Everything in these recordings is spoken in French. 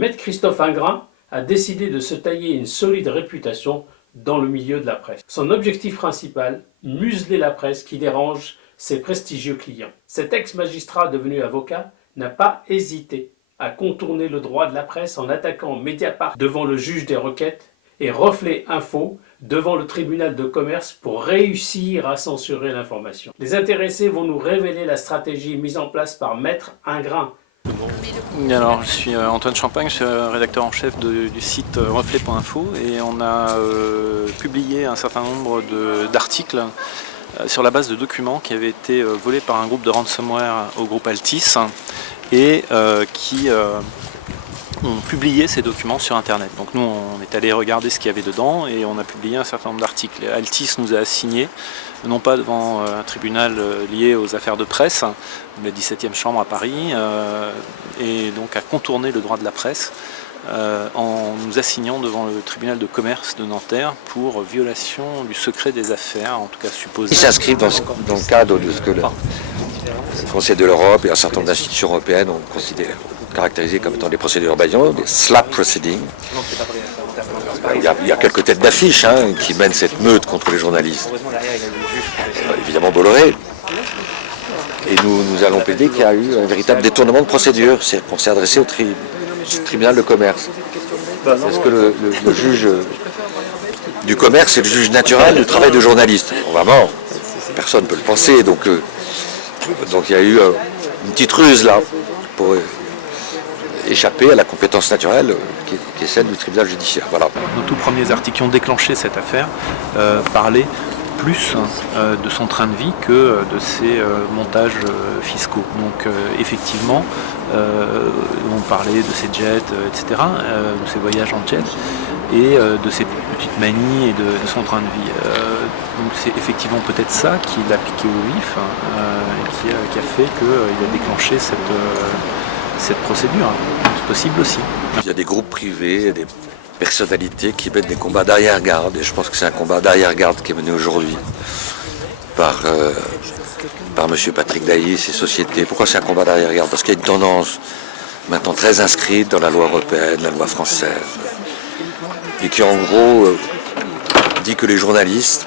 Maître Christophe Ingrand a décidé de se tailler une solide réputation dans le milieu de la presse. Son objectif principal, museler la presse qui dérange ses prestigieux clients. Cet ex-magistrat devenu avocat n'a pas hésité à contourner le droit de la presse en attaquant Mediapart devant le juge des requêtes et Reflet Info devant le tribunal de commerce pour réussir à censurer l'information. Les intéressés vont nous révéler la stratégie mise en place par Maître Ingrand. Alors, je suis Antoine Champagne, je suis rédacteur en chef du site reflet.info et on a publié un certain nombre d'articles sur la base de documents qui avaient été volés par un groupe de ransomware au groupe Altis et qui ont publié ces documents sur internet. Donc nous on est allé regarder ce qu'il y avait dedans et on a publié un certain nombre d'articles. Altis nous a assignés, non pas devant un tribunal lié aux affaires de presse, la 17e chambre à Paris, et donc a contourné le droit de la presse en nous assignant devant le tribunal de commerce de Nanterre pour violation du secret des affaires, en tout cas supposé. Ils s'inscrivent dans le cadre de ce que le Conseil de l'Europe et un certain nombre d'institutions européennes ont caractérisé comme étant des procédures bâillons, des slap proceedings. Il y a quelques têtes d'affiche qui mènent cette meute contre les journalistes. Évidemment Bolloré. Et nous allons plaider qu'il y a eu un véritable détournement de procédure. C'est qu'on s'est adressé au tribunal de commerce. Parce que le juge du commerce est le juge naturel du travail de journaliste. Vraiment, personne ne peut le penser. Donc il y a eu une petite ruse là pour échapper à la compétence naturelle qui est celle du tribunal judiciaire. Voilà. Nos tout premiers articles qui ont déclenché cette affaire parlaient plus de son train de vie que de ses montages fiscaux. Donc effectivement, on parlait de ses jets, etc., de ses voyages en jet, et de ses petites manies et de son train de vie. Donc c'est effectivement peut-être ça qui l'a piqué au vif, qui a fait qu'il a déclenché cette procédure. C'est possible aussi. Il y a des groupes privés, des personnalités qui mènent des combats d'arrière-garde, et je pense que c'est un combat d'arrière-garde qui est mené aujourd'hui par M. Patrick Dailly et ses sociétés. Pourquoi c'est un combat d'arrière-garde? Parce qu'il y a une tendance maintenant très inscrite dans la loi européenne, la loi française, et qui en gros dit que les journalistes,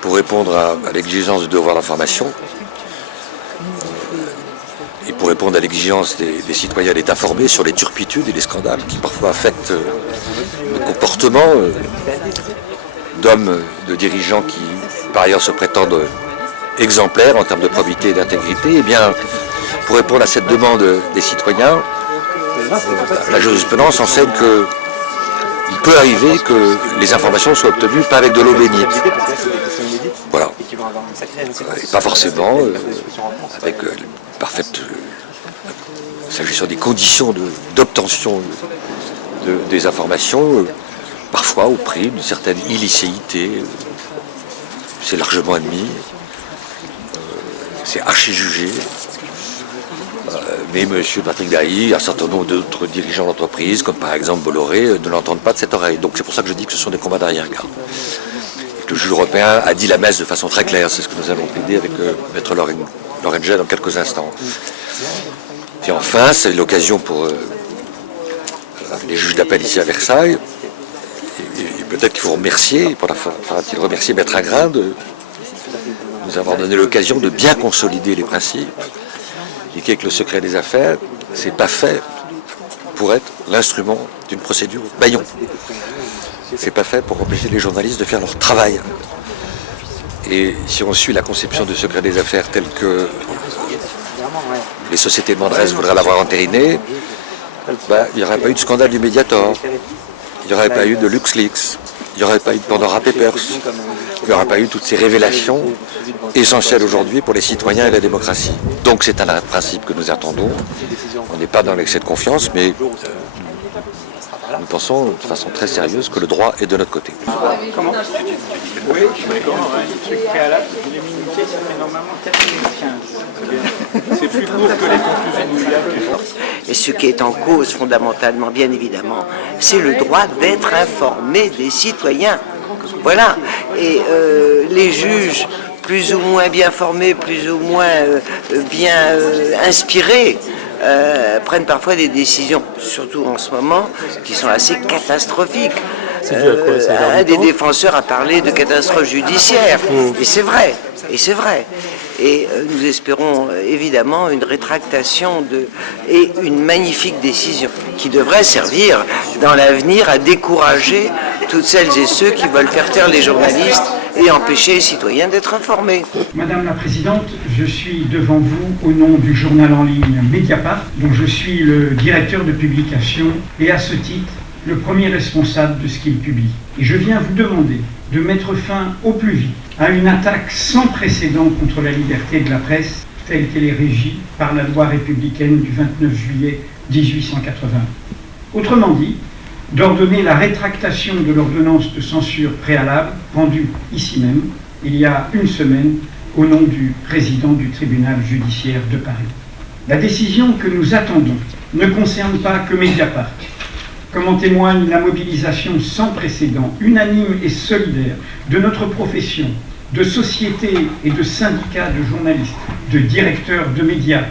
pour répondre à l'exigence du devoir d'information, et pour répondre à l'exigence des citoyens d'être informés sur les turpitudes et les scandales qui parfois affectent le comportement d'hommes, de dirigeants qui par ailleurs se prétendent exemplaires en termes de probité et d'intégrité, et bien pour répondre à cette demande des citoyens, la jurisprudence enseigne qu'il peut arriver que les informations soient obtenues pas avec de l'eau bénite. Voilà. Et pas forcément avec parfaite, s'agissant des conditions d'obtention des informations, parfois au prix d'une certaine illicéité. C'est largement admis, c'est archi jugé. Mais M. Patrick Dailly, un certain nombre d'autres dirigeants d'entreprise, comme par exemple Bolloré, ne l'entendent pas de cette oreille. Donc c'est pour ça que je dis que ce sont des combats d'arrière-garde. Le juge européen a dit la messe de façon très claire, c'est ce que nous allons plaider avec Maître Lorenget dans quelques instants. Et enfin, c'est l'occasion pour les juges d'appel ici à Versailles, et peut-être qu'il faut remercier, faudra-t-il remercier Maître Ingrand de nous avoir donné l'occasion de bien consolider les principes, et qu'avec le secret des affaires, c'est pas fait pour être l'instrument d'une procédure bâillon. C'est pas fait pour empêcher les journalistes de faire leur travail. Et si on suit la conception du secret des affaires telle que les sociétés de Mandres voudraient l'avoir entériné, il n'y aurait pas eu de scandale du Mediator, il n'y aurait pas eu de LuxLeaks, il n'y aurait pas eu de Pandora Papers, il n'y aurait pas eu toutes ces révélations essentielles aujourd'hui pour les citoyens et la démocratie. Donc c'est un principe que nous attendons. On n'est pas dans l'excès de confiance, mais nous pensons de façon très sérieuse que le droit est de notre côté. Comment? Oui, je suis d'accord. Le truc préalable de l'immunité, ça fait normalement 4 minutes 15. C'est plus court que les conclusions. Et ce qui est en cause fondamentalement, bien évidemment, c'est le droit d'être informé des citoyens. Voilà. Et les juges, plus ou moins bien formés, plus ou moins bien inspirés, prennent parfois des décisions, surtout en ce moment, qui sont assez catastrophiques. C'est dû à quoi, ça, Un des défenseurs a parlé de catastrophe judiciaire, et c'est vrai, Et nous espérons évidemment une rétractation et une magnifique décision qui devrait servir dans l'avenir à décourager toutes celles et ceux qui veulent faire taire les journalistes et empêcher les citoyens d'être informés. Madame la Présidente, je suis devant vous au nom du journal en ligne Mediapart, dont je suis le directeur de publication et à ce titre le premier responsable de ce qu'il publie. Et je viens vous demander de mettre fin au plus vite à une attaque sans précédent contre la liberté de la presse, telle qu'elle est régie par la loi républicaine du 29 juillet 1880. Autrement dit, d'ordonner la rétractation de l'ordonnance de censure préalable rendue ici même, il y a une semaine, au nom du président du tribunal judiciaire de Paris. La décision que nous attendons ne concerne pas que Mediapart, comme en témoigne la mobilisation sans précédent, unanime et solidaire de notre profession, de sociétés et de syndicats de journalistes, de directeurs de médias,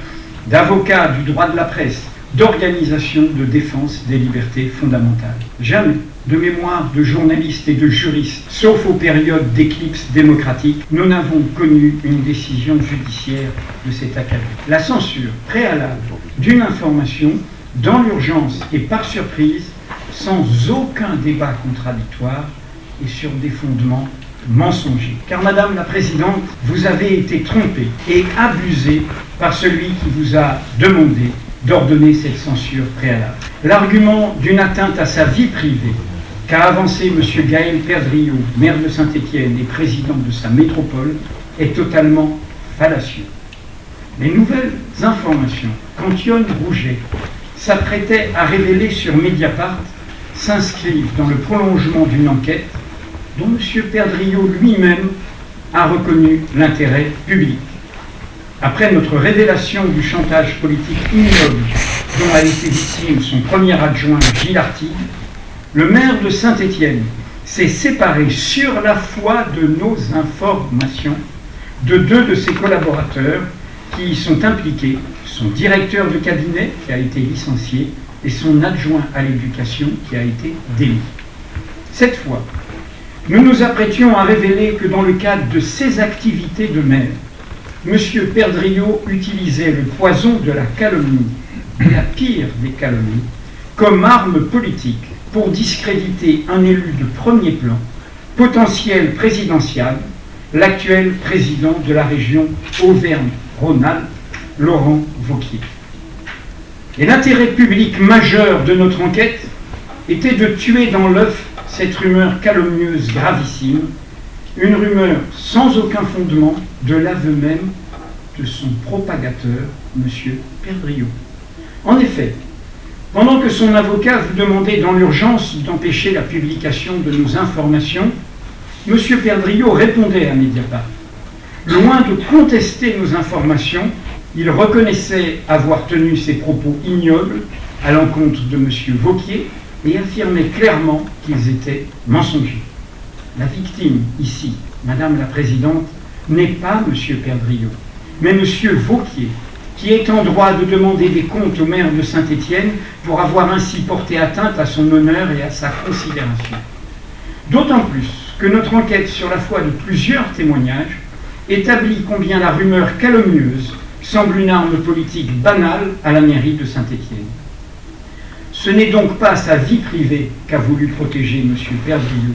d'avocats du droit de la presse, d'organisations de défense des libertés fondamentales. Jamais de mémoire de journalistes et de juristes, sauf aux périodes d'éclipse démocratique, nous n'avons connu une décision judiciaire de cet acabit. La censure préalable d'une information dans l'urgence et par surprise, sans aucun débat contradictoire et sur des fondements mensongers. Car Madame la Présidente, vous avez été trompée et abusée par celui qui vous a demandé d'ordonner cette censure préalable. L'argument d'une atteinte à sa vie privée qu'a avancé M. Gaël Perdriau, maire de Saint-Étienne et président de sa métropole, est totalement fallacieux. Les nouvelles informations qu'Antione Rouget s'apprêtait à révéler sur Mediapart s'inscrivent dans le prolongement d'une enquête dont M. Perdriau lui-même a reconnu l'intérêt public. Après notre révélation du chantage politique ignoble dont a été victime son premier adjoint Gilles Artigue, le maire de Saint-Étienne s'est séparé sur la foi de nos informations de deux de ses collaborateurs qui y sont impliqués, son directeur de cabinet qui a été licencié et son adjoint à l'éducation qui a été démis. Cette fois, nous nous apprêtions à révéler que dans le cadre de ses activités de maire, M. Perdriau utilisait le poison de la calomnie, la pire des calomnies, comme arme politique pour discréditer un élu de premier plan, potentiel présidentiable, l'actuel président de la région Auvergne-Rhône-Alpes, Laurent Wauquiez. Et l'intérêt public majeur de notre enquête était de tuer dans l'œuf cette rumeur calomnieuse gravissime, une rumeur sans aucun fondement de l'aveu même de son propagateur, M. Perdriau. En effet, pendant que son avocat vous demandait dans l'urgence d'empêcher la publication de nos informations, M. Perdriau répondait à Mediapart. Loin de contester nos informations, il reconnaissait avoir tenu ses propos ignobles à l'encontre de M. Wauquiez et affirmait clairement qu'ils étaient mensongers. La victime ici, Madame la Présidente, n'est pas M. Perdriau, mais M. Wauquiez, qui est en droit de demander des comptes au maire de Saint-Étienne pour avoir ainsi porté atteinte à son honneur et à sa considération. D'autant plus que notre enquête sur la foi de plusieurs témoignages établit combien la rumeur calomnieuse semble une arme politique banale à la mairie de Saint-Étienne. Ce n'est donc pas sa vie privée qu'a voulu protéger M. Perdriau,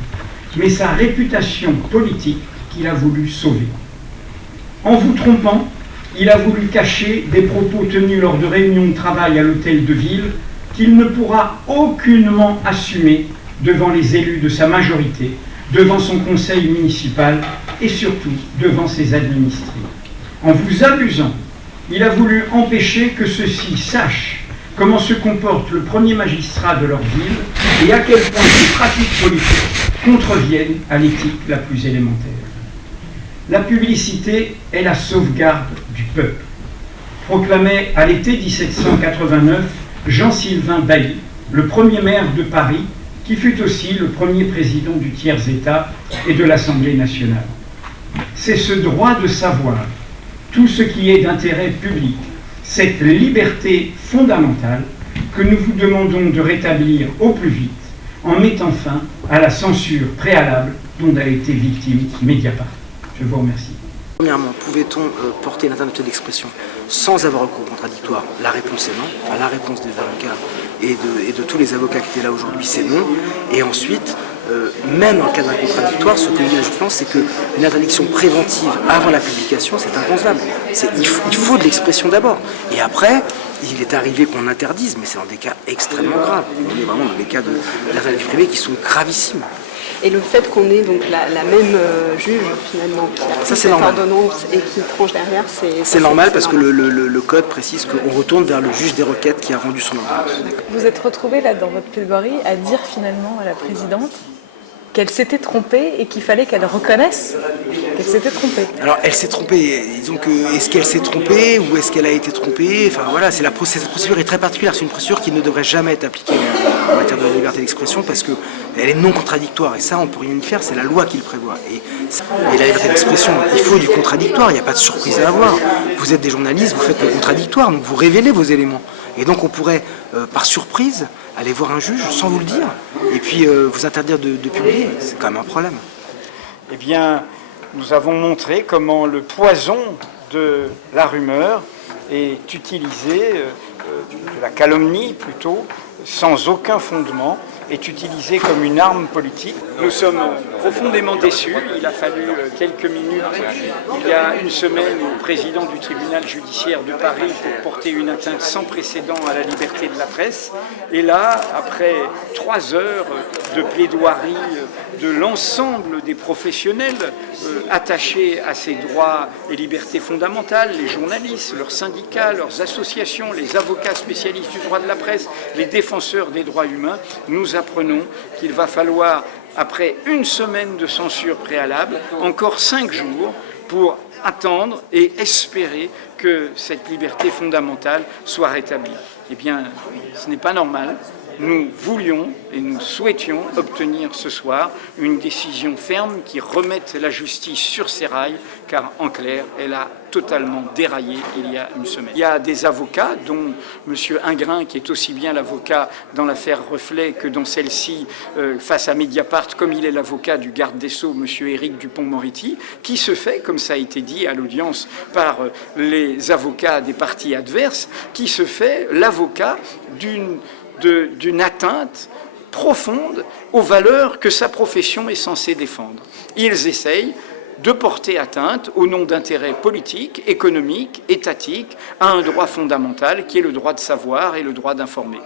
mais sa réputation politique qu'il a voulu sauver. En vous trompant, il a voulu cacher des propos tenus lors de réunions de travail à l'hôtel de ville qu'il ne pourra aucunement assumer devant les élus de sa majorité, devant son conseil municipal et surtout devant ses administrés. En vous abusant, il a voulu empêcher que ceux-ci sachent comment se comporte le premier magistrat de leur ville et à quel point ces pratiques politiques contreviennent à l'éthique la plus élémentaire. La publicité est la sauvegarde du peuple, proclamait à l'été 1789 Jean-Sylvain Bailly, le premier maire de Paris, qui fut aussi le premier président du tiers-État et de l'Assemblée nationale. C'est ce droit de savoir tout ce qui est d'intérêt public cette liberté fondamentale que nous vous demandons de rétablir au plus vite en mettant fin à la censure préalable dont a été victime Mediapart. Je vous remercie. Premièrement, pouvait-on porter une interdiction d'expression sans avoir recours au contradictoire? La réponse est non. Enfin, la réponse des avocats et de tous les avocats qui étaient là aujourd'hui, c'est non. Et ensuite, même en cas d'un contradictoire, ce que dit la jurisprudence, c'est qu'une interdiction préventive avant la publication, c'est inconcevable. Il faut de l'expression d'abord. Et après, il est arrivé qu'on interdise, mais c'est dans des cas extrêmement graves. On est vraiment dans des cas d'atteinte vie privée qui sont gravissimes. Et le fait qu'on ait donc la même juge finalement qui a pris cette ordonnance et qui tranche derrière, c'est normal parce que le code précise qu'on retourne vers le juge des requêtes qui a rendu son ordonnance. Vous êtes retrouvé là dans votre plaidoirie à dire finalement à la présidente qu'elle s'était trompée et qu'il fallait qu'elle reconnaisse qu'elle s'était trompée. Alors elle s'est trompée, disons que est-ce qu'elle s'est trompée ou est-ce qu'elle a été trompée? Enfin voilà, cette procédure est très particulière, c'est une procédure qui ne devrait jamais être appliquée en matière de liberté d'expression parce qu'elle est non contradictoire et ça on ne peut rien y faire, c'est la loi qui le prévoit. Et la liberté d'expression, il faut du contradictoire, il n'y a pas de surprise à avoir. Vous êtes des journalistes, vous faites le contradictoire, donc vous révélez vos éléments. Et donc on pourrait, par surprise, aller voir un juge sans vous le dire, et puis vous interdire de publier. C'est quand même un problème. Eh bien, nous avons montré comment le poison de la rumeur est utilisé, de la calomnie plutôt, sans aucun fondement, est utilisé comme une arme politique. Nous sommes profondément déçus. Il a fallu quelques minutes, il y a une semaine, au président du tribunal judiciaire de Paris pour porter une atteinte sans précédent à la liberté de la presse. Et là, après 3 heures de plaidoirie de l'ensemble des professionnels attachés à ces droits et libertés fondamentales, les journalistes, leurs syndicats, leurs associations, les avocats spécialistes du droit de la presse, les défenseurs des droits humains, nous apprenons qu'il va falloir, après une semaine de censure préalable, encore 5 jours pour attendre et espérer que cette liberté fondamentale soit rétablie. Eh bien, ce n'est pas normal. Nous voulions et nous souhaitions obtenir ce soir une décision ferme qui remette la justice sur ses rails, car en clair, elle a totalement déraillé il y a une semaine. Il y a des avocats, dont M. Ingrin, qui est aussi bien l'avocat dans l'affaire Reflet que dans celle-ci face à Mediapart, comme il est l'avocat du garde des Sceaux, M. Éric Dupond-Moretti, qui se fait, comme ça a été dit à l'audience par les avocats des partis adverses, qui se fait l'avocat d'une atteinte profonde aux valeurs que sa profession est censée défendre. Ils essayent de porter atteinte au nom d'intérêts politiques, économiques, étatiques, à un droit fondamental qui est le droit de savoir et le droit d'informer.